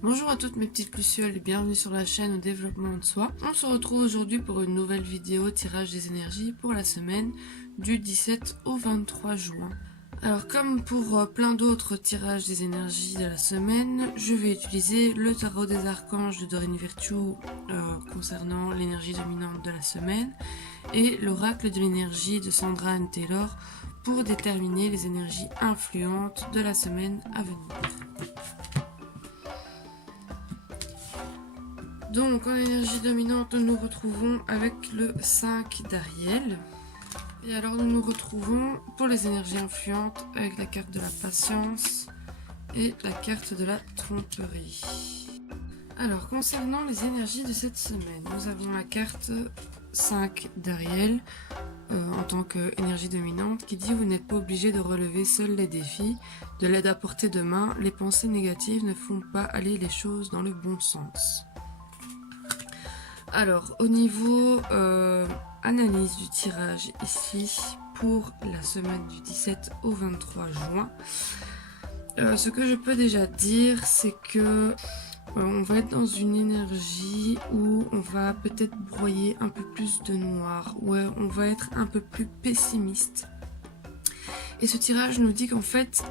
Bonjour à toutes mes petites lucioles et bienvenue sur la chaîne au développement de soi. On se retrouve aujourd'hui pour une nouvelle vidéo tirage des énergies pour la semaine du 17 au 23 juin. Alors comme pour plein d'autres tirages des énergies de la semaine, je vais utiliser le tarot des archanges de Doreen Virtue concernant l'énergie dominante de la semaine et l'oracle de l'énergie de Sandra Anne Taylor pour déterminer les énergies influentes de la semaine à venir. Donc en énergie dominante, nous nous retrouvons avec le 5 d'Ariel. Et alors nous nous retrouvons pour les énergies influentes avec la carte de la patience et la carte de la tromperie. Alors concernant les énergies de cette semaine, nous avons la carte 5 d'Ariel en tant qu'énergie dominante qui dit: vous n'êtes pas obligé de relever seul les défis, de l'aide à portée de main, les pensées négatives ne font pas aller les choses dans le bon sens. Alors, au niveau analyse du tirage ici pour la semaine du 17 au 23 juin, ce que je peux déjà dire, c'est que on va être dans une énergie où on va peut-être broyer un peu plus de noir, où on va être un peu plus pessimiste. Et ce tirage nous dit qu'en fait,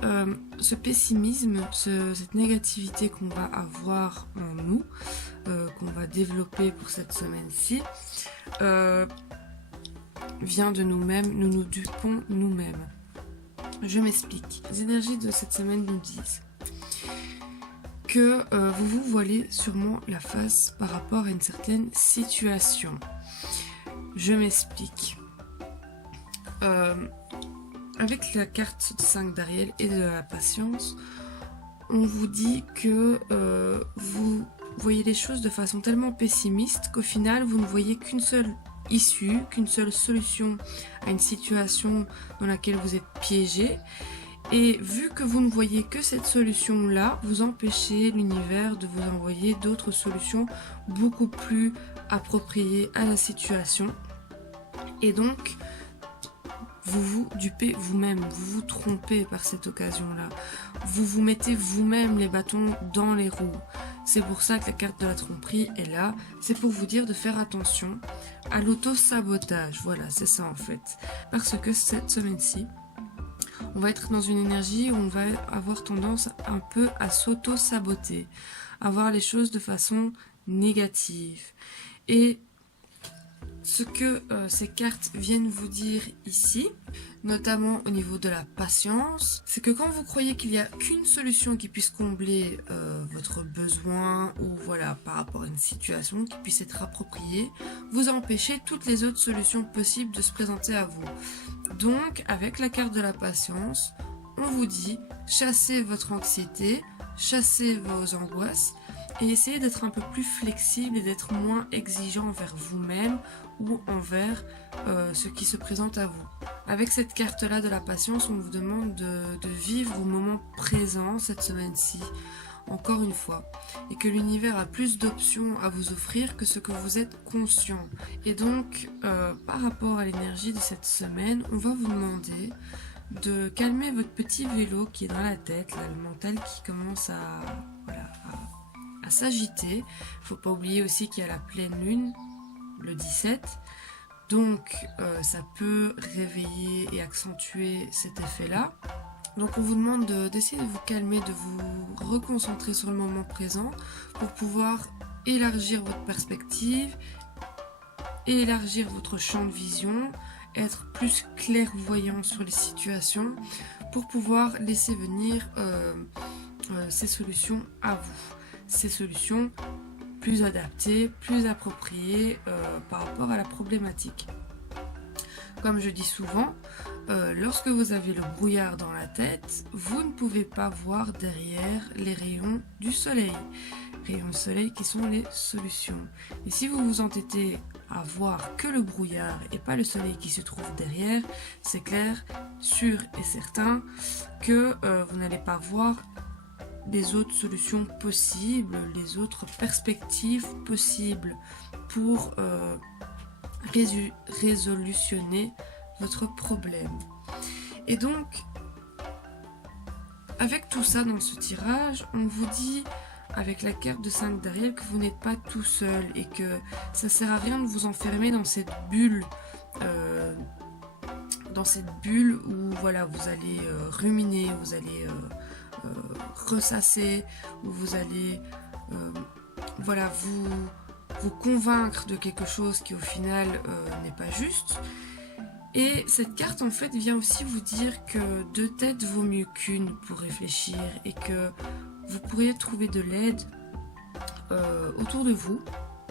ce pessimisme, cette négativité qu'on va avoir en nous, qu'on va développer pour cette semaine-ci, vient de nous-mêmes, nous nous dupons nous-mêmes. Je m'explique. Les énergies de cette semaine nous disent que vous vous voilez sûrement la face par rapport à une certaine situation. Je m'explique. Avec la carte 5 d'Ariel et de la patience, on vous dit que vous voyez les choses de façon tellement pessimiste qu'au final vous ne voyez qu'une seule issue, qu'une seule solution à une situation dans laquelle vous êtes piégé. Et vu que vous ne voyez que cette solution-là, vous empêchez l'univers de vous envoyer d'autres solutions beaucoup plus appropriées à la situation. Et donc, vous vous dupez vous-même, vous vous trompez par cette occasion-là. Vous vous mettez vous-même les bâtons dans les roues. C'est pour ça que la carte de la tromperie est là. C'est pour vous dire de faire attention à l'auto-sabotage. Voilà, c'est ça en fait. Parce que cette semaine-ci, on va être dans une énergie où on va avoir tendance un peu à s'auto-saboter, à voir les choses de façon négative. Et ce que ces cartes viennent vous dire ici, notamment au niveau de la patience, c'est que quand vous croyez qu'il n'y a qu'une solution qui puisse combler votre besoin ou voilà par rapport à une situation qui puisse être appropriée, vous empêchez toutes les autres solutions possibles de se présenter à vous. Donc avec la carte de la patience, on vous dit chassez votre anxiété, chassez vos angoisses et essayez d'être un peu plus flexible et d'être moins exigeant envers vous-même ou envers ce qui se présente à vous. Avec cette carte-là de la patience, on vous demande de vivre au moment présent cette semaine-ci, encore une fois, et que l'univers a plus d'options à vous offrir que ce que vous êtes conscient. Et donc, par rapport à l'énergie de cette semaine, on va vous demander de calmer votre petit vélo qui est dans la tête, là, le mental qui commence à s'agiter. Il ne faut pas oublier aussi qu'il y a la pleine lune, le 17, donc ça peut réveiller et accentuer cet effet-là. Donc on vous demande d'essayer de vous calmer, de vous reconcentrer sur le moment présent pour pouvoir élargir votre perspective, élargir votre champ de vision, être plus clairvoyant sur les situations pour pouvoir laisser venir ces solutions à vous. Ces solutions plus adaptées, plus appropriées par rapport à la problématique. Comme je dis souvent, lorsque vous avez le brouillard dans la tête, vous ne pouvez pas voir derrière les rayons du soleil. Rayons du soleil qui sont les solutions. Et si vous vous entêtez à voir que le brouillard et pas le soleil qui se trouve derrière, c'est clair, sûr et certain que vous n'allez pas voir les autres solutions possibles, les autres perspectives possibles pour résolutionner votre problème. Et donc, avec tout ça dans ce tirage, on vous dit avec la carte de 5 d'Ariel que vous n'êtes pas tout seul et que ça sert à rien de vous enfermer dans cette bulle. Où voilà, vous allez ruminer, vous allez ressasser, où vous allez voilà, vous convaincre de quelque chose qui au final n'est pas juste. Et cette carte en fait vient aussi vous dire que 2 têtes vaut mieux qu'une pour réfléchir et que vous pourriez trouver de l'aide autour de vous,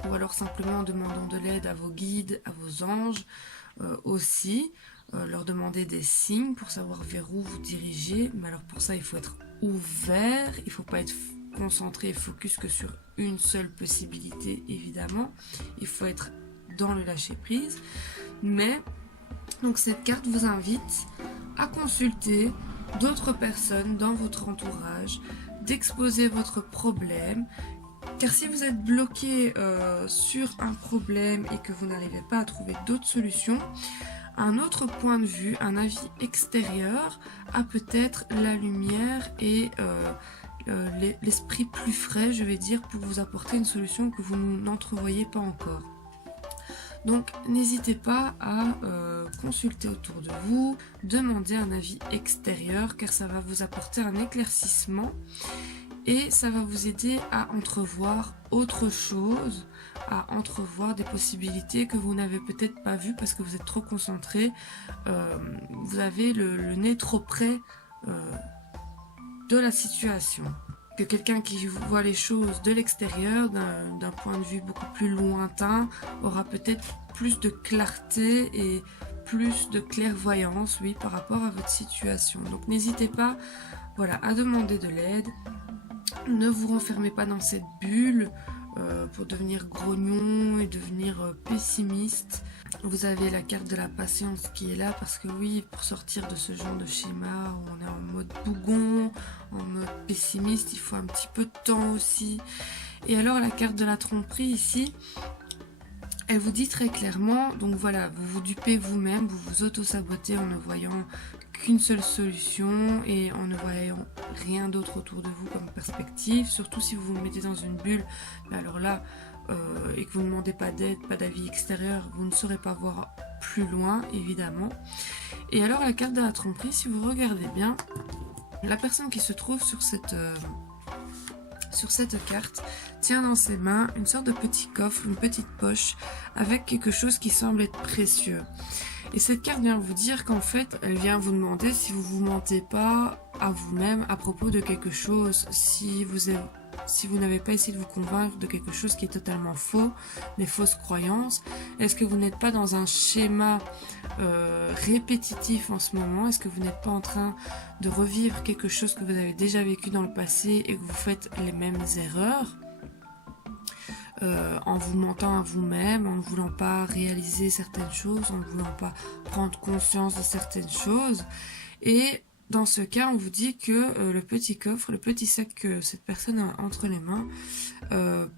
ou alors simplement en demandant de l'aide à vos guides, à vos anges aussi, leur demander des signes pour savoir vers où vous dirigez. Mais alors pour ça il faut être ouvert, il ne faut pas être concentré et focus que sur une seule possibilité évidemment, il faut être dans le lâcher prise. Mais donc cette carte vous invite à consulter d'autres personnes dans votre entourage, d'exposer votre problème, car si vous êtes bloqué sur un problème et que vous n'arrivez pas à trouver d'autres solutions, un autre point de vue, un avis extérieur a peut-être la lumière et l'esprit plus frais, je vais dire, pour vous apporter une solution que vous n'entrevoyez pas encore. Donc n'hésitez pas à consulter autour de vous, demander un avis extérieur car ça va vous apporter un éclaircissement et ça va vous aider à entrevoir autre chose, à entrevoir des possibilités que vous n'avez peut-être pas vues parce que vous êtes trop concentré, vous avez le nez trop près de la situation. Que quelqu'un qui voit les choses de l'extérieur, d'un point de vue beaucoup plus lointain, aura peut-être plus de clarté et plus de clairvoyance, oui, par rapport à votre situation. Donc n'hésitez pas, voilà, à demander de l'aide. Ne vous renfermez pas dans cette bulle pour devenir grognon et devenir pessimiste. Vous avez la carte de la patience qui est là parce que oui, pour sortir de ce genre de schéma où on est en mode bougon, en mode pessimiste, il faut un petit peu de temps aussi. Et alors la carte de la tromperie ici, elle vous dit très clairement, donc voilà, vous vous dupez vous-même, vous vous auto-sabotez en ne voyant qu'une seule solution et en ne voyant rien d'autre autour de vous comme perspective, surtout si vous vous mettez dans une bulle, mais alors là, et que vous ne demandez pas d'aide, pas d'avis extérieur, vous ne saurez pas voir plus loin, évidemment. Et alors la carte de la tromperie, si vous regardez bien, la personne qui se trouve sur cette carte tient dans ses mains une sorte de petit coffre, une petite poche avec quelque chose qui semble être précieux. Et cette carte vient vous dire qu'en fait, elle vient vous demander si vous mentez pas à vous-même à propos de quelque chose, si vous n'avez pas essayé de vous convaincre de quelque chose qui est totalement faux, des fausses croyances. Est-ce que vous n'êtes pas dans un schéma répétitif en ce moment? Est-ce que vous n'êtes pas en train de revivre quelque chose que vous avez déjà vécu dans le passé et que vous faites les mêmes erreurs en vous mentant à vous-même, en ne voulant pas réaliser certaines choses, en ne voulant pas prendre conscience de certaines choses? Et dans ce cas, on vous dit que le petit coffre, le petit sac que cette personne a entre les mains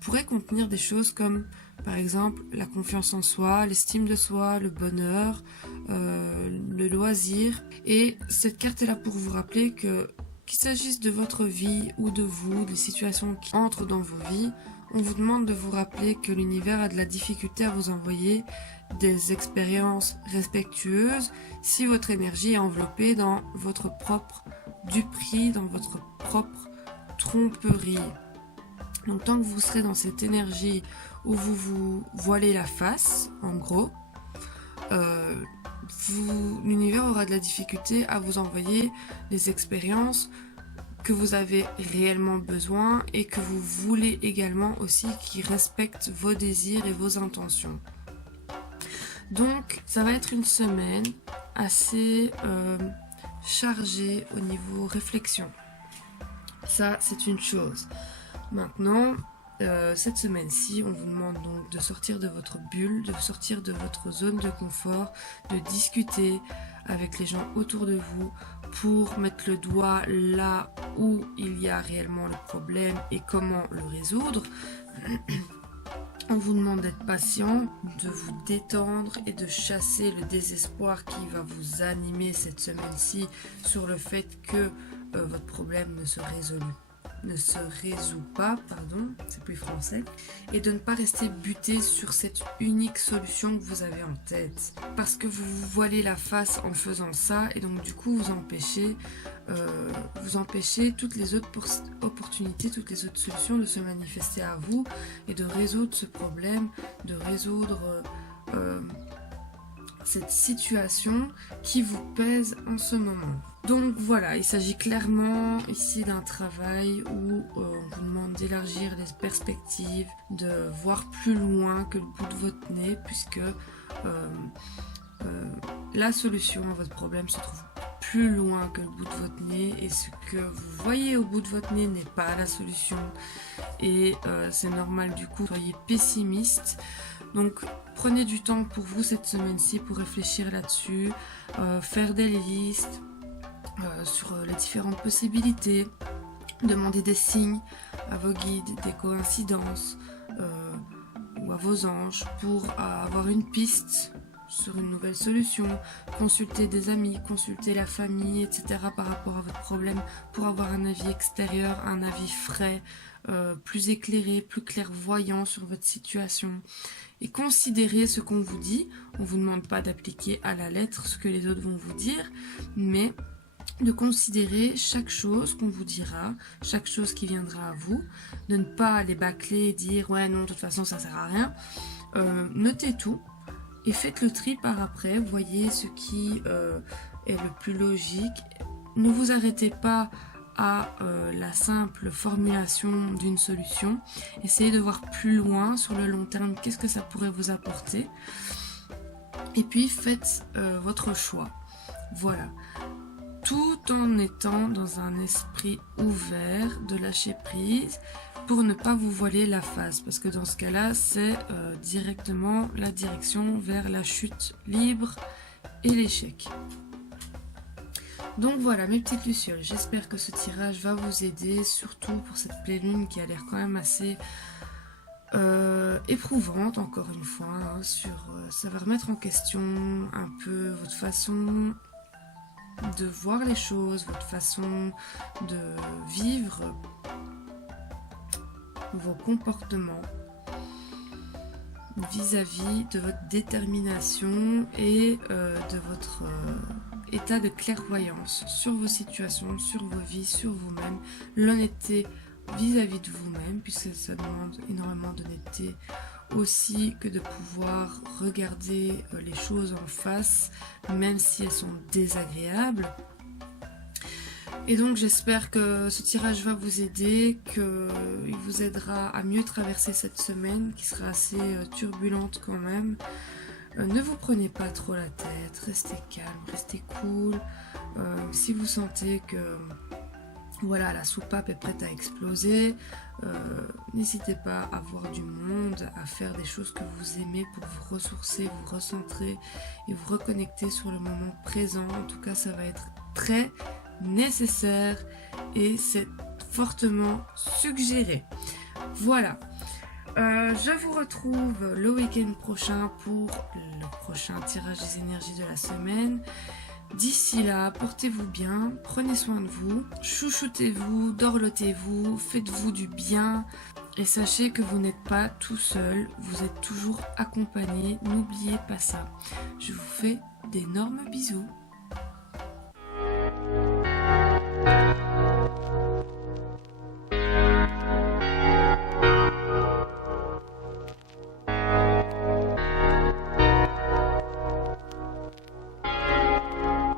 pourrait contenir des choses comme par exemple la confiance en soi, l'estime de soi, le bonheur, le loisir. Et cette carte est là pour vous rappeler que qu'il s'agisse de votre vie ou de vous, des situations qui entrent dans vos vies, on vous demande de vous rappeler que l'univers a de la difficulté à vous envoyer des expériences respectueuses si votre énergie est enveloppée dans votre propre duperie, dans votre propre tromperie. Donc tant que vous serez dans cette énergie où vous vous voilez la face, en gros, l'univers aura de la difficulté à vous envoyer des expériences que vous avez réellement besoin et que vous voulez également aussi qui respectent vos désirs et vos intentions. Donc ça va être une semaine assez chargée au niveau réflexion. Ça c'est une chose. Maintenant, cette semaine-ci, on vous demande donc de sortir de votre bulle, de sortir de votre zone de confort, de discuter avec les gens autour de vous pour mettre le doigt là où il y a réellement le problème et comment le résoudre. On vous demande d'être patient, de vous détendre et de chasser le désespoir qui va vous animer cette semaine-ci sur le fait que votre problème ne se résout ne se résout pas, pardon, c'est plus français, et de ne pas rester buté sur cette unique solution que vous avez en tête. Parce que vous vous voilez la face en faisant ça, et donc du coup vous empêchez toutes les autres opportunités, toutes les autres solutions de se manifester à vous et de résoudre ce problème, de résoudre cette situation qui vous pèse en ce moment. Donc voilà, il s'agit clairement ici d'un travail où on vous demande d'élargir les perspectives, de voir plus loin que le bout de votre nez, puisque la solution à votre problème se trouve plus loin que le bout de votre nez, et ce que vous voyez au bout de votre nez n'est pas la solution, et c'est normal du coup, soyez pessimiste. Donc prenez du temps pour vous cette semaine-ci pour réfléchir là-dessus, faire des listes sur les différentes possibilités, demander des signes à vos guides, des coïncidences ou à vos anges pour avoir une piste sur une nouvelle solution, consulter des amis, consulter la famille, etc. par rapport à votre problème pour avoir un avis extérieur, un avis frais, plus éclairé, plus clairvoyant sur votre situation. Et considérez ce qu'on vous dit. On ne vous demande pas d'appliquer à la lettre ce que les autres vont vous dire, mais de considérer chaque chose qu'on vous dira, chaque chose qui viendra à vous, de ne pas les bâcler et dire « ouais non, de toute façon ça sert à rien ». Notez tout et faites le tri par après, voyez ce qui est le plus logique. Ne vous arrêtez pas à la simple formulation d'une solution. Essayez de voir plus loin sur le long terme, qu'est-ce que ça pourrait vous apporter. Et puis faites votre choix. Voilà. Tout en étant dans un esprit ouvert, de lâcher prise, pour ne pas vous voiler la face. Parce que dans ce cas-là, c'est directement la direction vers la chute libre et l'échec. Donc voilà mes petites lucioles, j'espère que ce tirage va vous aider, surtout pour cette pleine lune qui a l'air quand même assez éprouvante, encore une fois, hein, ça va remettre en question un peu votre façon de voir les choses, votre façon de vivre vos comportements vis-à-vis de votre détermination et de votre état de clairvoyance sur vos situations, sur vos vies, sur vous-même, l'honnêteté vis-à-vis de vous-même, puisque ça demande énormément d'honnêteté aussi que de pouvoir regarder les choses en face, même si elles sont désagréables. Et donc j'espère que ce tirage va vous aider, qu'il vous aidera à mieux traverser cette semaine qui sera assez turbulente quand même. Ne vous prenez pas trop la tête, restez calme, restez cool. Si vous sentez que voilà, la soupape est prête à exploser, n'hésitez pas à voir du monde, à faire des choses que vous aimez pour vous ressourcer, vous recentrer et vous reconnecter sur le moment présent. En tout cas, ça va être très nécessaire et c'est fortement suggéré. Voilà. Je vous retrouve le week-end prochain pour le prochain tirage des énergies de la semaine. D'ici là, portez-vous bien, prenez soin de vous, chouchoutez-vous, dorlotez-vous, faites-vous du bien et sachez que vous n'êtes pas tout seul, vous êtes toujours accompagné, n'oubliez pas ça. Je vous fais d'énormes bisous.